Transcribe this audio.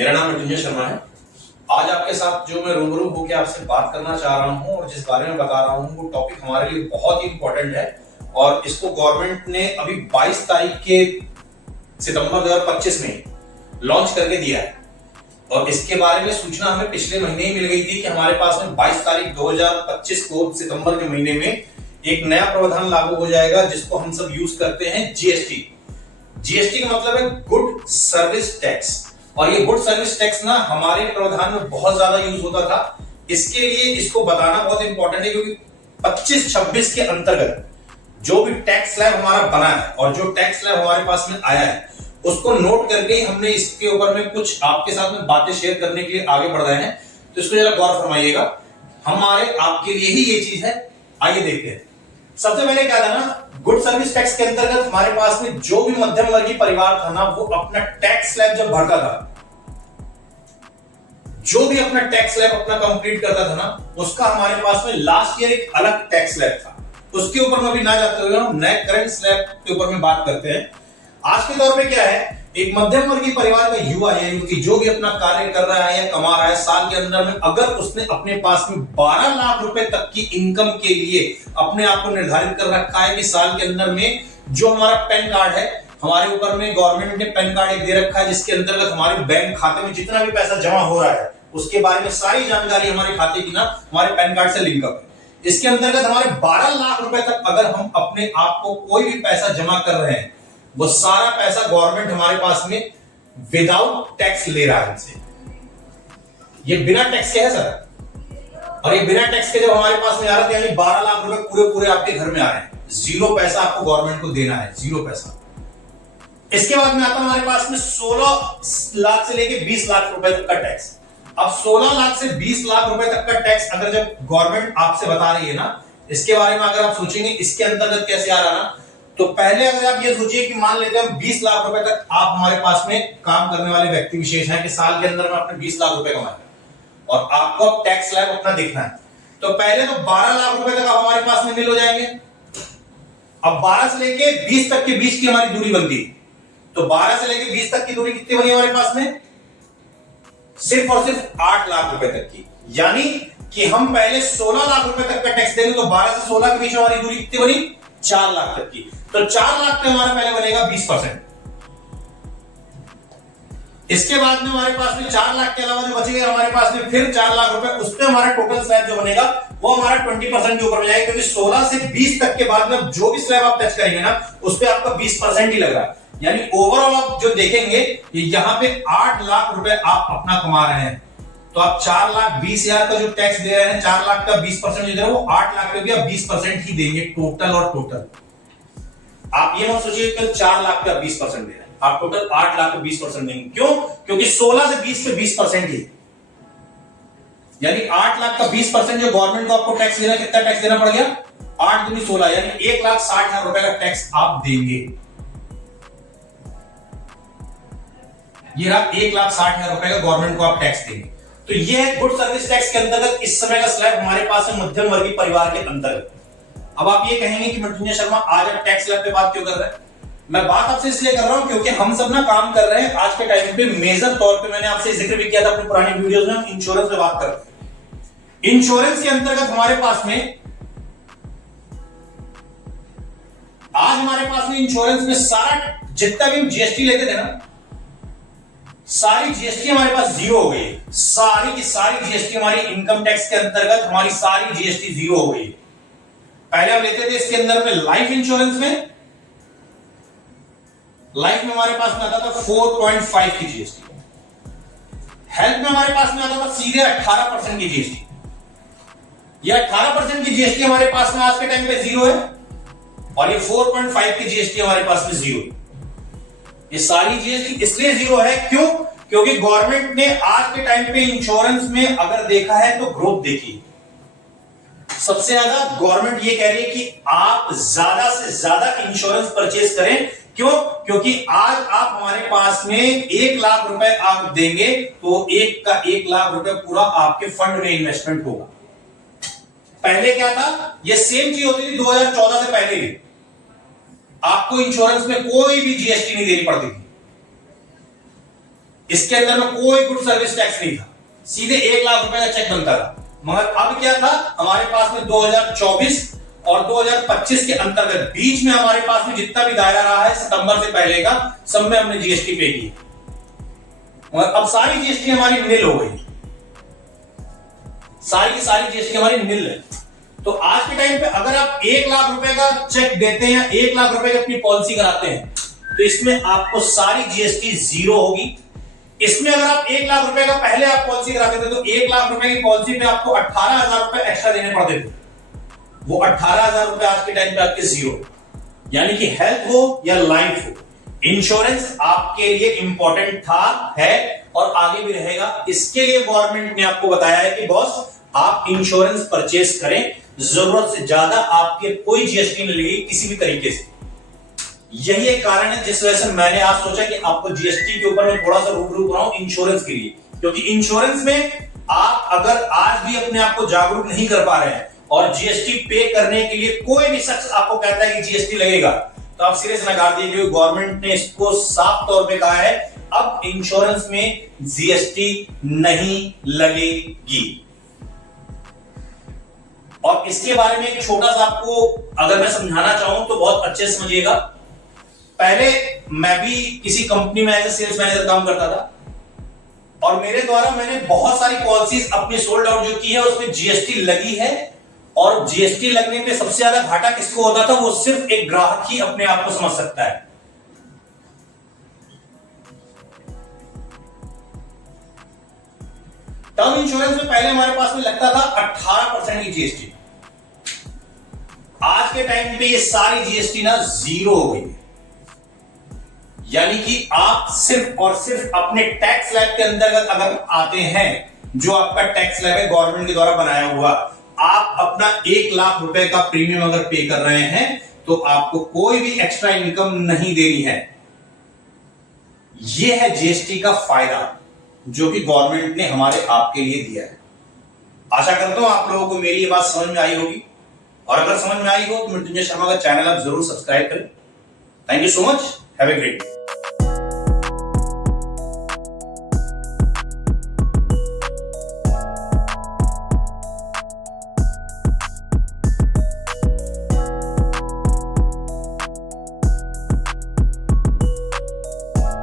मेरा नाम मृत्युंजय शर्मा है। आज आपके साथ जो मैं रूबरू होकर आपसे बात करना चाह रहा हूं और जिस बारे में बता रहा हूं वो टॉपिक हमारे लिए बहुत ही इंपॉर्टेंट है और इसको गवर्नमेंट ने अभी 22 तारीख के सितंबर 2025 में लॉन्च करके दिया है और इसके बारे में सूचना हमें पिछले महीने ही मिल गई थी कि हमारे पास में 22 तारीख 2025 को सितंबर के महीने में एक नया प्रावधान लागू हो जाएगा जिसको हम सब यूज करते हैं जीएसटी। जीएसटी का मतलब है गुड सर्विस टैक्स और ये गुड सर्विस टैक्स ना हमारे प्रावधान में बहुत ज्यादा यूज होता था। इसके लिए इसको बताना बहुत इंपॉर्टेंट है क्योंकि 25-26 के अंतर्गत जो भी टैक्स स्लैब हमारा बना है और जो टैक्स स्लैब हमारे पास में आया है उसको नोट करके ही हमने इसके ऊपर में कुछ आपके साथ में बातें शेयर करने के लिए आगे बढ़ रहे हैं, तो इसको जरा गौर फरमाइएगा। हमारे आपके लिए ही ये चीज है। आइए देखते हैं। सबसे पहले क्या था ना, गुड सर्विस टैक्स के अंतर्गत हमारे पास में जो भी मध्यम वर्गीय परिवार था ना वो अपना टैक्स स्लैब जब भरता था, जो भी अपना टैक्स स्लैब अपना कंप्लीट करता था ना उसका हमारे पास में लास्ट ईयर एक अलग टैक्स स्लैब था। उसके ऊपर में अभी ना जाते हुए हम नए करंट स्लैब के ऊपर में बात करते हैं। आज के दौर पे क्या है, एक मध्यम वर्गीय परिवार का युवा या युवती जो भी अपना कार्य कर रहा है या कमा रहा है, साल के अंदर में अगर उसने अपने पास में 12 लाख रुपए तक की इनकम के लिए अपने आप को निर्धारित कर रखा है कि साल के अंदर में जो हमारा पैन कार्ड है, हमारे ऊपर में गवर्नमेंट ने पैन कार्ड एक दे रखा है जिसके अंतर्गत हमारे बैंक खाते में जितना भी पैसा जमा हो रहा है उसके बारे में सारी जानकारी हमारे खाते की ना हमारे पैन कार्ड से लिंक अप है। इसके अंतर्गत हमारे 12 लाख रुपए तक अगर हम अपने आप को कोई भी पैसा जमा कर रहे हैं वो सारा पैसा गवर्नमेंट हमारे पास में विदाउट टैक्स ले रहा है हमसे। ये बिना टैक्स के है सर, और ये बिना टैक्स के जब हमारे पास में आ रहा है यानी 12 लाख रुपए पूरे पूरे आपके घर में आ रहे हैं, जीरो पैसा आपको गवर्नमेंट को देना है, जीरो पैसा। इसके बाद में आता है हमारे पास में 16 लाख से लेके 20 लाख रुपए तक का टैक्स। अब 16 लाख से 20 लाख रुपए तक का टैक्स अगर जब गवर्नमेंट आपसे बता रही है ना, इसके बारे में अगर आप सोचेंगे इसके अंतर्गत कैसे आ रहा ना, तो पहले अगर आप ये सोचिए कि मान लेते हैं 20 लाख रुपए तक आप हमारे पास में काम करने वाले व्यक्ति विशेष हैं कि साल के अंदर में आपने 20 लाख रुपए कमाए और आपको अब टैक्स स्लैब अपना देखना है, तो पहले तो 12 लाख रुपए तक आप हमारे पास में मिल हो जाएंगे। अब 12 से लेके 20 तक के बीच की हमारी दूरी बनती है, तो 12 से लेके 20 तक की दूरी कितनी बनी हमारे पास में, सिर्फ और सिर्फ 8 लाख रुपए तक की। यानी कि हम पहले 16 लाख रुपए तक का टैक्स देंगे तो 12 से 16 के बीच हमारी दूरी कितनी बनी, 4 लाख तक की। तो 4 लाख पे हमारा पहले बनेगा 20%। इसके बाद में हमारे पास में 4 लाख के अलावा जो बचेगा हमारे पास में फिर 4 लाख रुपए, उस पे हमारा टोटल स्लैब जो बनेगा वो हमारा 20% के ऊपर में जाएगा, क्योंकि 16 से 20 तक के बाद में जो भी स्लैब आप टच करेंगे ना उस पे आपका 20% ही लग रहा है। यानी ओवरऑल आप जो देखेंगे यहाँ पे 8 लाख रुपए आप अपना कमा रहे हैं, तो आप 4,20,000 का जो टैक्स दे रहे हैं, 4 लाख का 20% जो दे रहे हैं वो 8 लाख पे भी आप 20% ही देंगे टोटल। और टोटल आप ये मत सोचिए कि 4 लाख का 20% दे रहे हैं, आप टोटल 8 लाख का 20% देंगे। क्यों? क्योंकि 16 से 20 पे 20% ही, यानी 8 लाख का 20% जो गवर्नमेंट को आपको टैक्स देना, कितना टैक्स देना पड़ गया, 8 दूनी 16, यानी 1,60,000 रुपए का टैक्स आप देंगे। ये रहा 1,60,000 रुपए का गवर्नमेंट को आप टैक्स देंगे। तो ये है गुड सर्विस टैक्स के अंतर्गत इस समय का स्लैब हमारे पास है मध्यम वर्गीय परिवार के अंतर्गत। अब आप ये कहेंगे कि मृत्युंजय शर्मा आज आप टैक्स स्लैब पे बात क्यों कर रहे हैं? मैं बात आपसे इसलिए कर रहा हूं क्योंकि हम सब ना काम कर रहे हैं आज के टाइम पे मेजर तौर पे, मैंने आपसे जिक्र भी किया था अपनी पुरानी वीडियोस में, हम इंश्योरेंस पे बात कर रहे हैं। इंश्योरेंस के अंतर्गत हमारे पास में आज हमारे पास में इंश्योरेंस में सारा जितना भी हम जीएसटी लेते थे ना, सारी जीएसटी हमारे पास जीरो हो गई है। सारी की सारी जीएसटी हमारी इनकम टैक्स के अंतर्गत हमारी सारी जीएसटी जीरो हो गई है। पहले हम लेते थे इसके अंदर में लाइफ इंश्योरेंस में, लाइफ में हमारे पास में आता था 4.5 की जीएसटी, हेल्थ में हमारे पास में आता था सीधे 18% की जीएसटी। ये 18% की जीएसटी हमारे पास में आज के टाइम पे जीरो है और ये 4.5 की जीएसटी हमारे पास में जीरो है। ये सारी जीएसटी इसलिए जीरो है क्यों? क्योंकि गवर्नमेंट ने आज के टाइम पे इंश्योरेंस में अगर देखा है तो ग्रोथ देखी, सबसे ज्यादा गवर्नमेंट ये कह रही है कि आप ज्यादा से ज्यादा इंश्योरेंस परचेज करें। क्यों? क्योंकि आज आप हमारे पास में 1 लाख रुपए आप देंगे तो 1 लाख रुपए पूरा आपके फंड में इन्वेस्टमेंट होगा। पहले क्या था, ये सेम चीज होती थी 2014 से पहले भी, आपको इंश्योरेंस में कोई भी जीएसटी नहीं देनी पड़ती थी। इसके अंदर में कोई गुड सर्विस टैक्स नहीं था, सीधे 1 लाख रुपए का चेक बनता था। मगर अब क्या था, हमारे पास में 2024 और 2025 के अंतर्गत बीच में हमारे पास में जितना भी दायरा रहा है सितंबर से पहले का, सब में हमने जीएसटी पे की। और अब सारी जीएसटी हमारी निल हो गई, सारी की सारी जीएसटी हमारी निल है। तो आज के टाइम पे अगर आप 1 लाख रुपए का चेक देते हैं या 1 लाख रुपए की अपनी पॉलिसी कराते हैं, तो इसमें आपको सारी जीएसटी जीरो होगी। इसमें अगर आप 1 लाख रुपए का पहले आप पॉलिसी कराते थे तो 1 लाख रुपए की पॉलिसी पे आपको 18,000 रुपए एक्स्ट्रा देने पड़ते थे। वो 18,000 रुपए आज के टाइम पे आपके जीरो, यानी कि हेल्थ हो या लाइफ हो, इंश्योरेंस आपके लिए इंपॉर्टेंट था, है और आगे भी रहेगा। इसके लिए गवर्नमेंट ने आपको बताया है कि बॉस आप इंश्योरेंस परचेस करें, जरूरत से ज्यादा आपके कोई जीएसटी नहीं लगेगी किसी भी तरीके से। यही एक कारण है जिस वजह से मैंने आज सोचा कि आपको जीएसटी के ऊपर मैं थोड़ा सा रूबरू कराऊं इंश्योरेंस के लिए, क्योंकि इंश्योरेंस में आप अगर आज भी अपने आप को जागरूक नहीं कर पा रहे हैं और जीएसटी पे करने के लिए कोई भी शख्स आपको कहता है कि जीएसटी लगेगा, तो आप सीरियस नकार दीजिए, क्योंकि गवर्नमेंट ने इसको साफ तौर पे कहा है अब इंश्योरेंस में जीएसटी नहीं लगेगी। और इसके बारे में एक छोटा सा आपको अगर मैं समझाना चाहूं तो बहुत अच्छे से समझिएगा। पहले मैं भी किसी कंपनी में एज ए सेल्स मैनेजर काम करता था और मेरे द्वारा मैंने बहुत सारी पॉलिसीज अपनी सोल्ड आउट जो की है उसमें जीएसटी लगी है, और जीएसटी लगने पे सबसे ज्यादा घाटा किसको होता था, वो सिर्फ एक ग्राहक ही अपने आप को समझ सकता है। टर्म इंश्योरेंस में पहले हमारे पास में लगता था 18% की जीएसटी, आज के टाइम पे ये सारी जीएसटी ना जीरो हो गई है। यानी कि आप सिर्फ और सिर्फ अपने टैक्स स्लैब के अंतर्गत अगर आते हैं, जो आपका टैक्स स्लैब है गवर्नमेंट के द्वारा बनाया हुआ, आप अपना 1 लाख रुपए का प्रीमियम अगर पे कर रहे हैं तो आपको कोई भी एक्स्ट्रा इनकम नहीं देनी है। यह है जीएसटी का फायदा जो कि गवर्नमेंट ने हमारे आपके लिए दिया है। आशा करता हूं आप लोगों को मेरी ये बात समझ में आई होगी, और अगर समझ में आई हो तो मृत्युंजय शर्मा का चैनल आप जरूर सब्सक्राइब करें। Thank you so much, have a great day.